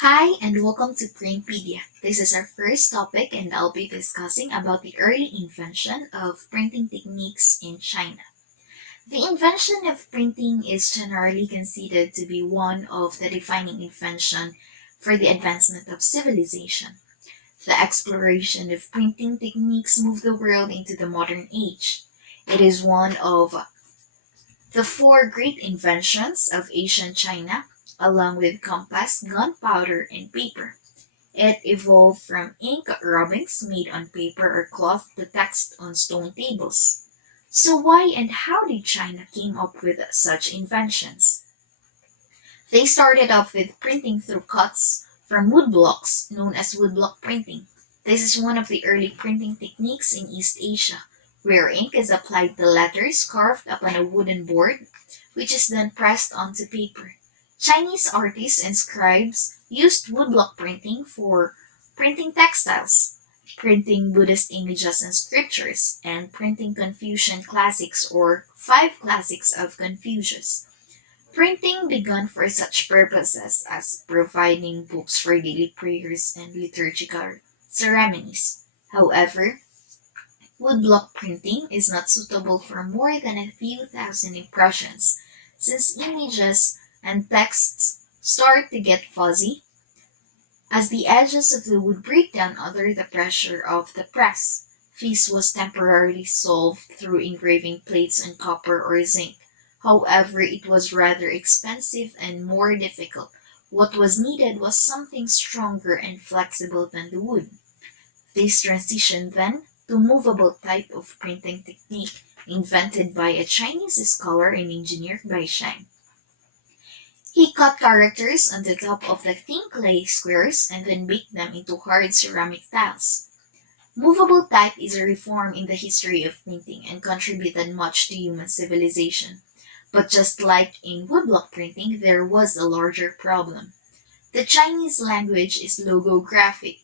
Hi and welcome to Printpedia. This is our first topic and I'll be discussing about the early invention of printing techniques in China. The invention of printing is generally considered to be one of the defining invention for the advancement of civilization. The exploration of printing techniques moved the world into the modern age. It is one of the four great inventions of ancient China, along with compass, gunpowder, and paper. It evolved from ink rubbings made on paper or cloth to text on stone tables. So why and how did China came up with such inventions? They started off with printing through cuts from wood blocks, known as woodblock printing. This is one of the early printing techniques in East Asia, where ink is applied to letters carved upon a wooden board, which is then pressed onto paper. Chinese artists and scribes used woodblock printing for printing textiles, printing Buddhist images and scriptures, and printing Confucian classics or five classics of Confucius. Printing began for such purposes as providing books for daily prayers and liturgical ceremonies. However, woodblock printing is not suitable for more than a few thousand impressions, since images and texts start to get fuzzy as the edges of the wood break down under the pressure of the press. This was temporarily solved through engraving plates on copper or zinc. However, it was rather expensive and more difficult. What was needed was something stronger and flexible than the wood. This transitioned then to movable type of printing technique invented by a Chinese scholar and engineer by Shang. He cut characters on the top of the thin clay squares and then baked them into hard ceramic tiles. Movable type is a reform in the history of printing and contributed much to human civilization. But just like in woodblock printing, there was a larger problem. The Chinese language is logographic,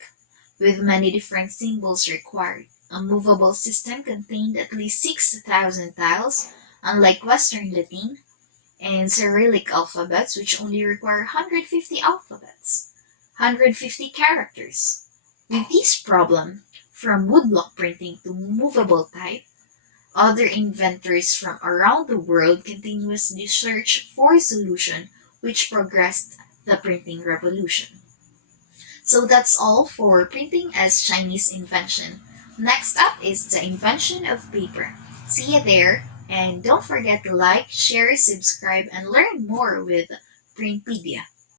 with many different symbols required. A movable system contained at least 6,000 tiles, unlike Western Latin and Cyrillic alphabets, which only require 150 characters. With this problem, from woodblock printing to movable type, other inventors from around the world continuously searched for a solution which progressed the printing revolution. So that's all for printing as Chinese invention. Next up is the invention of paper. See you there, and don't forget to like, share, subscribe, and learn more with Printpedia.